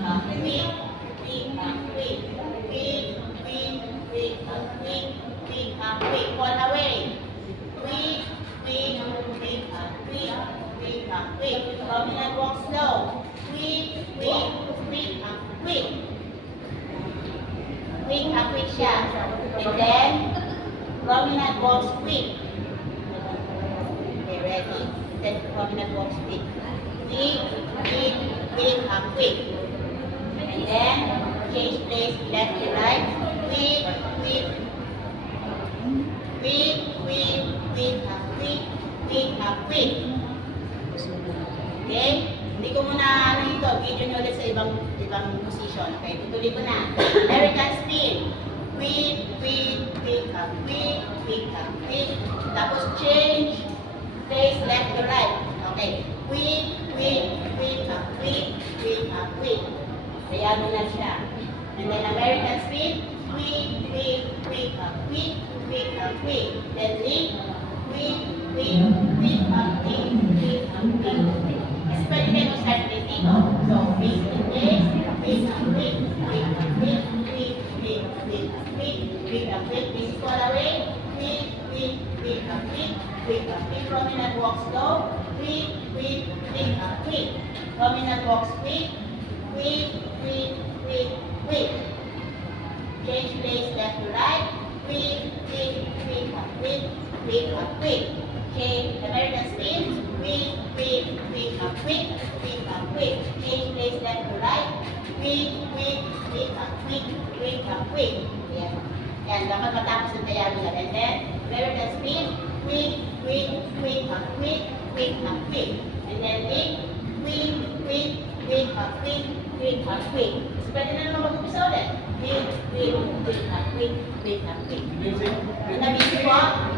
quick, quick, quick, quick, quick, quick, quick, quick, quick, fall away. Quick, quick, quick, quick, quick, quick. Promenade walk slow. Quick, quick, quick, quick. Quick, quick siya. And then, promenade walks quick. Okay, ready? Then promenade walks quick. Quick, quick, quick, quick. And then, change place left to right. Quick, quick, quick, quick, quick, quick, quick, quick. Okay? Hindi ko muna video nyo ulit sa ibang position. Okay, tutuloy ko na. American spin. Quick, quick, quick, quick, quick, quick. Tapos change face left to right. Okay. Quick, quick, quick, quick, quick, quick. Kaya mo na siya. And then American spin. Quick, quick, quick, quick, quick, quick. Then leap. Quick, quick, quick, quick, quick, quick. Kasi pwede kayo start with dito. So, face to face, quick, quick, quick, quick, quick, quick, quick, quick, quick, quick. This is all away. Quick, quick, quick, quick, quick, quick. Promenade walk slow. Quick, quick, quick, quick. Promenade walks quick, quick, quick, quick, quick. Change place left to right. Quick, quick, quick, quick, quick, quick. Change American spin. Quick, quick, quick, quick, quick, quick. Change place left to right. Quick, quick, quick, quick, quick, quick. Yan. Yan, dapat matapos ng diagonal. And then, American spin. Quick, quick, quick, quick, quick, quick. And then, quick, quick, quick, quick, quick, quick, quick. So, pwede na naman mag-umpisa ulit. Quick, quick, quick, quick, quick, quick. Music. Nabisi po?